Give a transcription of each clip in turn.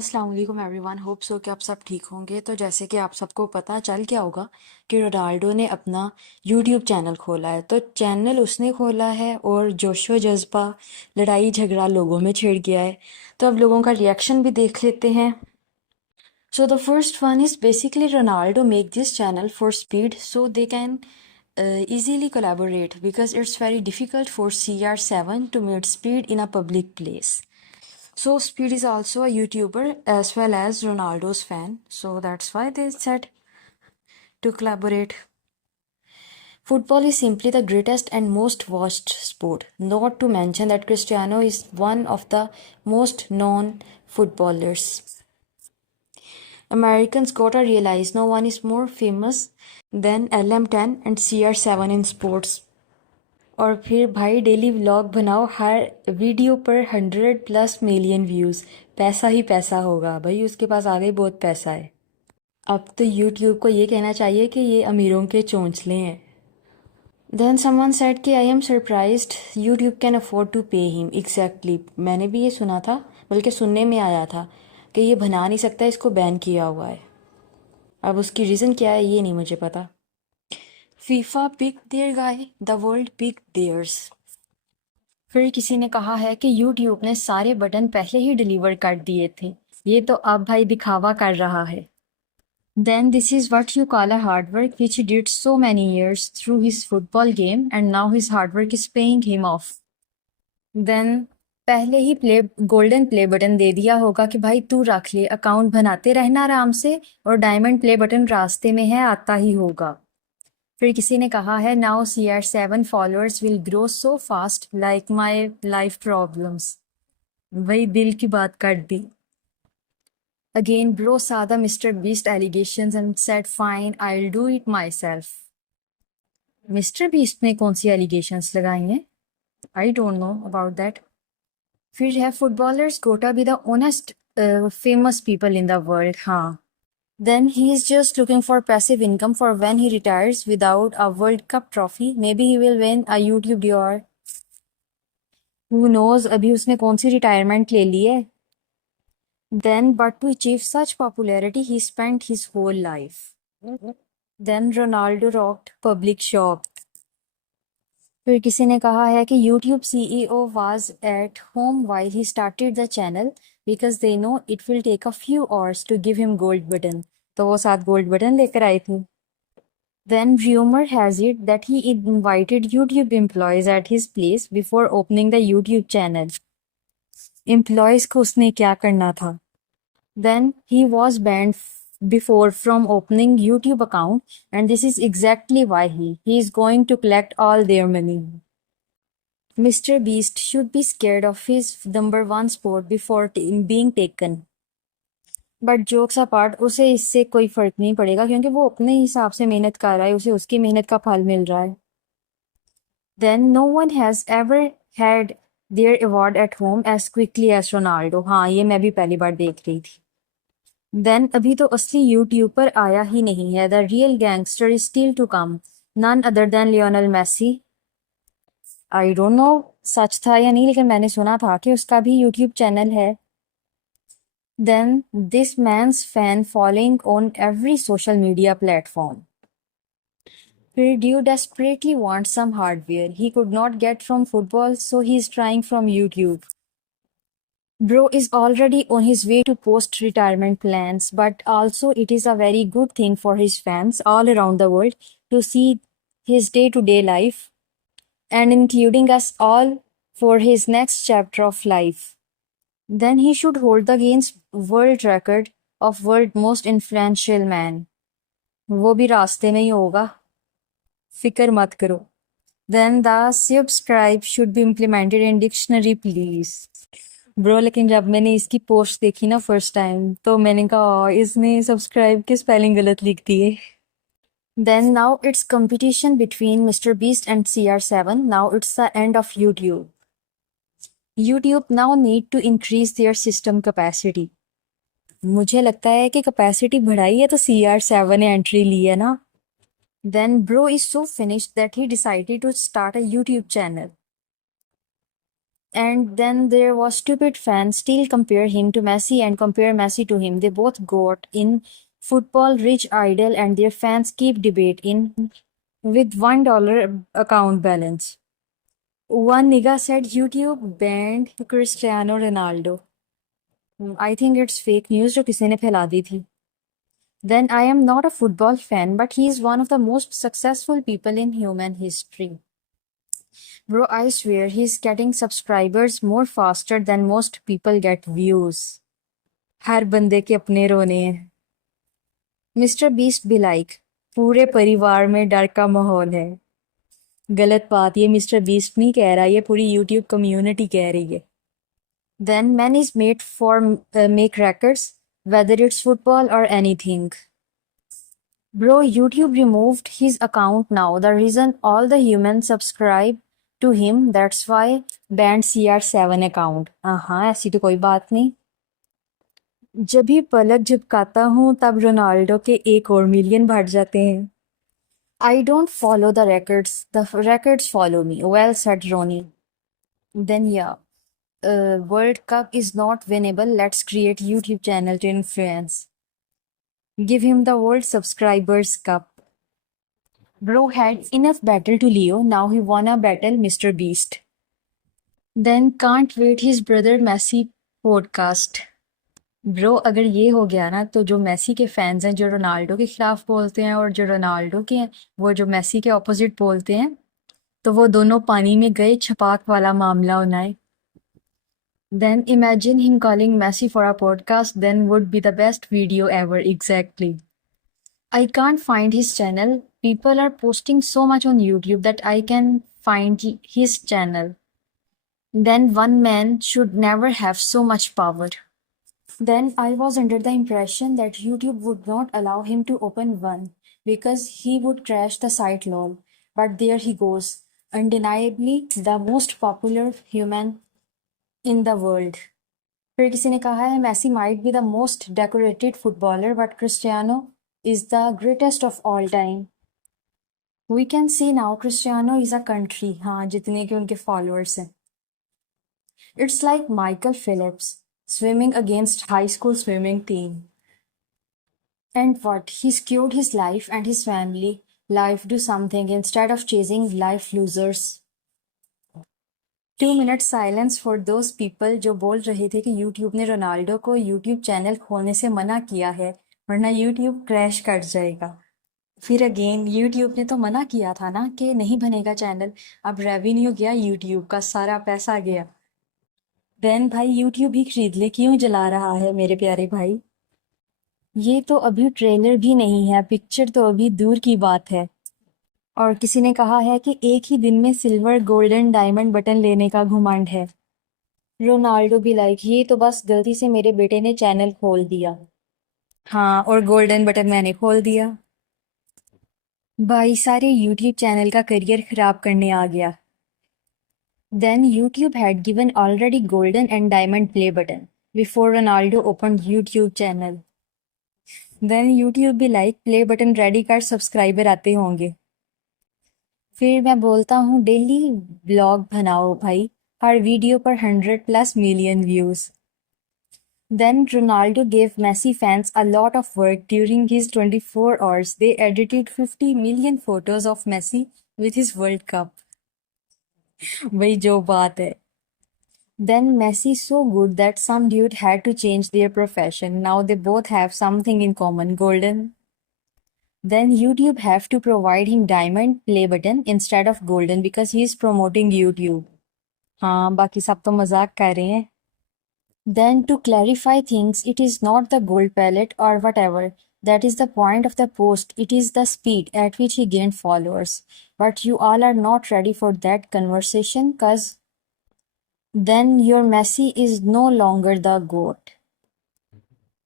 अस्सलाम वालेकुम everyone, hope so कि आप सब ठीक होंगे। तो जैसे कि आप सबको पता चल गया होगा कि रोनाल्डो ने अपना यूट्यूब चैनल खोला है। तो चैनल उसने खोला है और जोशो जज्बा लड़ाई झगड़ा लोगों में छिड़ गया है। तो अब लोगों का रिएक्शन भी देख लेते हैं। So the first one is basically Ronaldo make this channel for speed so they can easily collaborate because it's very difficult for CR7 to meet speed in a public place. So Speed is also a YouTuber as well as Ronaldo's fan. So that's why they said to collaborate. Football is simply the greatest and most watched sport. Not to mention that Cristiano is one of the most known footballers. Americans gotta realize no one is more famous than LM10 and CR7 in sports. और फिर भाई daily vlog बनाओ, हर video पर 100+ million views. पैसा ही पैसा होगा भाई, उसके पास आगे बहुत पैसा है। अब तो यूट्यूब को ये कहना चाहिए कि ये अमीरों के चोंचले हैं। देन समवन सेड कि I am surprised YouTube can afford to pay him. Exactly, मैंने भी ये सुना था, बल्कि सुनने में आया था कि ये बना नहीं सकता, इसको बैन किया हुआ है। अब उसकी रीज़न क्या है ये नहीं मुझे पता। FIFA pick their guy, the world pick theirs. फिर किसी ने कहा है कि यूट्यूब ने सारे बटन पहले ही डिलीवर कर दिए थे, ये तो अब भाई दिखावा कर रहा है। Then this is what you call a hard work which he did so many years through his football game and now his hard work is paying him off. Then पहले ही गोल्डन प्ले बटन दे दिया होगा कि भाई तू रख ले, अकाउंट बनाते रहना आराम से, और डायमंड प्ले बटन रास्ते में है, आता ही होगा। फिर किसी ने कहा है now CR7 followers will grow so fast like my life problems. वही दिल की बात कर दी। Again bro saw the Mr. Beast allegations and said fine I'll do it myself। Mister beast ने कौन सी एलिगेशंस लगाई हैं? आई डोंट नो अबाउट दैट। फिर है फुटबॉलर्स गोटा be the honest famous people in the world. हाँ, then he is just looking for passive income for when he retires without a World Cup trophy. Maybe he will win a YouTube Dior. Who knows? अभी उसने कौन सी retirement ले ली है? Then, but to achieve such popularity, he spent his whole life. Then Ronaldo rocked public shop. फिर किसी ने कहा है कि YouTube CEO was at home while he started the channel because they know it will take a few hours to give him gold button. तो वो 7 gold button लेकर आए थे। Then rumor has it that he invited YouTube employees at his place before opening the YouTube channel. Employees को उसने क्या करना था? Then he was banned before from opening YouTube account, and this is exactly why he is going to collect all their money. Mr. Beast should be scared of his number one sport before being taken. But jokes apart, उसे इससे कोई फर्क नहीं पड़ेगा क्योंकि वो अपने हिसाब से मेहनत कर रहा है, उसे उसकी मेहनत का फल मिल रहा है। Then no one has ever had their award at home as quickly as Ronaldo. हाँ, ये मैं भी पहली बार देख रही थी। देन अभी तो असली यूट्यूब पर आया ही नहीं है। The real gangster is still to come, none other than Lionel Messi. I don't know सच था या नहीं, लेकिन मैंने सुना था कि उसका भी यूट्यूब चैनल है। Then this man's fan following on every social media platform. Purdue desperately wants some hardware he could not get from football, so he's trying from YouTube. Bro is already on his way to post-retirement plans, but also it is a very good thing for his fans all around the world to see his day-to-day life and including us all for his next chapter of life. Then he should hold the Guinness World Record of world most influential man. वो भी रास्ते में ही होगा, फिक्र मत करो। Then the subscribe should be implemented in dictionary please. Bro, लेकिन जब मैंने इसकी पोस्ट देखी ना फर्स्ट टाइम, तो मैंने कहा इसने सब्सक्राइब की स्पेलिंग गलत लिख दी है। Then now it's competition between Mr. Beast and CR7. Now it's the end of YouTube. YouTube now need to increase their system capacity. मुझे लगता है कि कैपेसिटी बढ़ाई है तो CR7 ने एंट्री ली है ना। Then bro is so finished that he decided to start a YouTube channel. And then there was stupid fans still compare him to Messi and compare Messi to him. They both got in football rich idol and their fans keep debating with $1 account balance. One nigga said YouTube banned Cristiano Ronaldo. I think it's fake news जो किसी ने फैला दी थी. Then I am not a football fan, but he is one of the most successful people in human history. Bro, I swear he's getting subscribers more faster than most people get views. हर बंदे के अपने रोने हैं. Mister beast भी like पूरे परिवार में डर का माहौल है. गलत बात ये मिस्टर बीस्ट नहीं कह रहा, ये पूरी यूट्यूब कम्युनिटी कह रही है. Then man is made for make records, whether it's football or anything. Bro, YouTube removed his account now. The reason all the humans subscribe to him, that's why banned CR7 account. हाँ ऐसी तो कोई बात नहीं. जब भी पलक झपकाता हूँ तब रोनाल्डो के 1 और मिलियन बढ़ जाते हैं. I don't follow the records follow me. Well said, Ronnie. Then yeah, World Cup is not winnable. Let's create YouTube channel to influence. Give him the World Subscribers Cup. Bro had enough battle to Leo. Now he wanna battle Mr. Beast. Then can't wait his brother Messi podcast. Bro अगर ये हो गया ना तो जो Messi के fans हैं जो रोनाल्डो के खिलाफ बोलते हैं और जो रोनाल्डो के वो जो मेसी के ऑपोजिट बोलते हैं तो वो दोनों पानी में गए छपाक वाला मामला होना है. Then imagine him calling Messi for a podcast, then would be the best video ever. Exactly. I can't find his channel. People are posting so much on YouTube that I can find his channel. Then one man should never have so much power. Then I was under the impression that YouTube would not allow him to open one because he would crash the site lol. But there he goes, undeniably the most popular human in the world. फिर किसी ने कहा है Messi might be the most decorated footballer, but Cristiano is the greatest of all time. We can see now Cristiano is a country. हाँ जितने के उनके followers हैं. It's like Michael Phelps swimming against high school swimming team. And what? He secured his life and his family life do something instead of chasing life losers. 2 minute silence for those people जो बोल रहे थे कि YouTube ने Ronaldo को YouTube channel खोलने से मना किया है वरना YouTube क्रैश कर जाएगा. फिर अगेन YouTube ने तो मना किया था ना कि नहीं बनेगा चैनल. अब रेवेन्यू गया YouTube का, सारा पैसा गया. देन भाई YouTube ही खरीद ले, क्यों जला रहा है मेरे प्यारे भाई. ये तो अभी ट्रेलर भी नहीं है, पिक्चर तो अभी दूर की बात है. और किसी ने कहा है कि एक ही दिन में सिल्वर गोल्डन डायमंड बटन लेने का घुमांड है. रोनाल्डो भी लाइक ये तो बस गलती से मेरे बेटे ने चैनल खोल दिया. हाँ और गोल्डन बटन मैंने खोल दिया. भाई सारे YouTube चैनल का करियर खराब करने आ गया. Then YouTube had given already golden and diamond play button before Ronaldo opened YouTube channel. Then YouTube भी like play button ready कर सब्सक्राइबर आते होंगे. फिर मैं बोलता हूँ डेली ब्लॉग बनाओ भाई, हर वीडियो पर 100+ million views. Then Ronaldo gave Messi fans a lot of work during his 24 hours. They edited 50 million photos of Messi with his World Cup. वही जो बात है. Then Messi so good that some dude had to change their profession. Now they both have something in common, golden. Then YouTube have to provide him diamond play button instead of golden because he is promoting YouTube. हाँ बाकी सब तो मजाक कर रहे हैं. Then to clarify things, it is not the gold palette or whatever. That is the point of the post. It is the speed at which he gained followers. But you all are not ready for that conversation cause then your Messi is no longer the GOAT.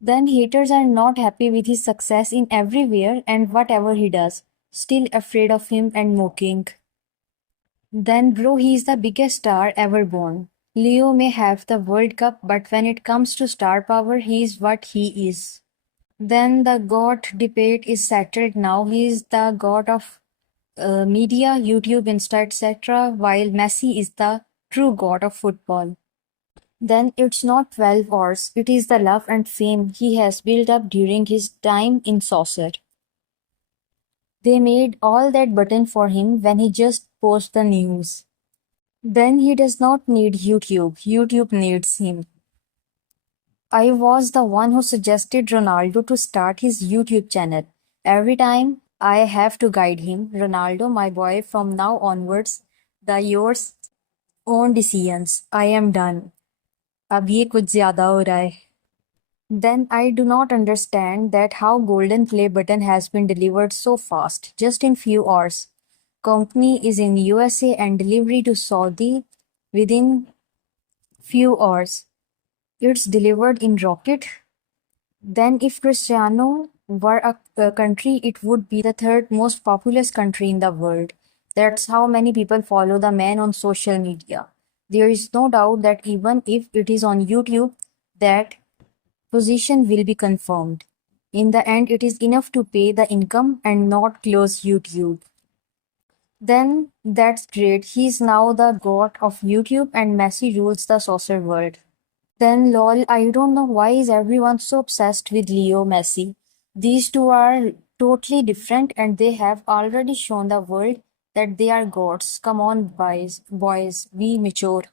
Then haters are not happy with his success in everywhere and whatever he does. Still afraid of him and mocking. Then bro, he is the biggest star ever born. Leo may have the World Cup, but when it comes to star power, he is what he is. Then the GOAT debate is settled now. He is the GOAT of media, YouTube, Insta, etc. While Messi is the true god of football. Then it's not 12 hours, it is the love and fame he has built up during his time in Saucer. They made all that button for him when he just posts the news. Then he does not need YouTube, YouTube needs him. I was the one who suggested Ronaldo to start his YouTube channel. Every time I have to guide him, Ronaldo, my boy, from now onwards, the yours own decisions. I am done. अब ये कुछ ज़्यादा हो रहा है. Then I do not understand that how golden play button has been delivered so fast, just in few hours. Company is in USA and delivery to Saudi within few hours. It's delivered in rocket. Then if Cristiano were a country, it would be the third most populous country in the world. That's how many people follow the man on social media. There is no doubt that even if it is on YouTube, that position will be confirmed. In the end, it is enough to pay the income and not close YouTube. Then that's great. He's now the god of YouTube and Messi rules the saucer world. Then lol, I don't know why is everyone so obsessed with Leo Messi. These two are totally different and they have already shown the world that they are gods. Come on, boys, be mature.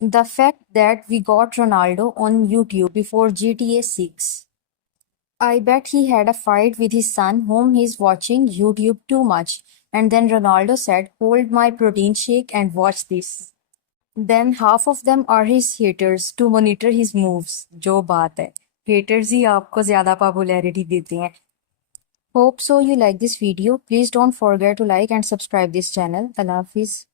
The fact that we got Ronaldo on YouTube before GTA 6. I bet he had a fight with his son whom he's watching YouTube too much. And then Ronaldo said, hold my protein shake and watch this. Then half of them are his haters to monitor his moves. जो बात है. Haters ही आपको ज़्यादा popularity देते हैं. Hope so you like this video. Please don't forget to like and subscribe this channel. Allah Hafiz.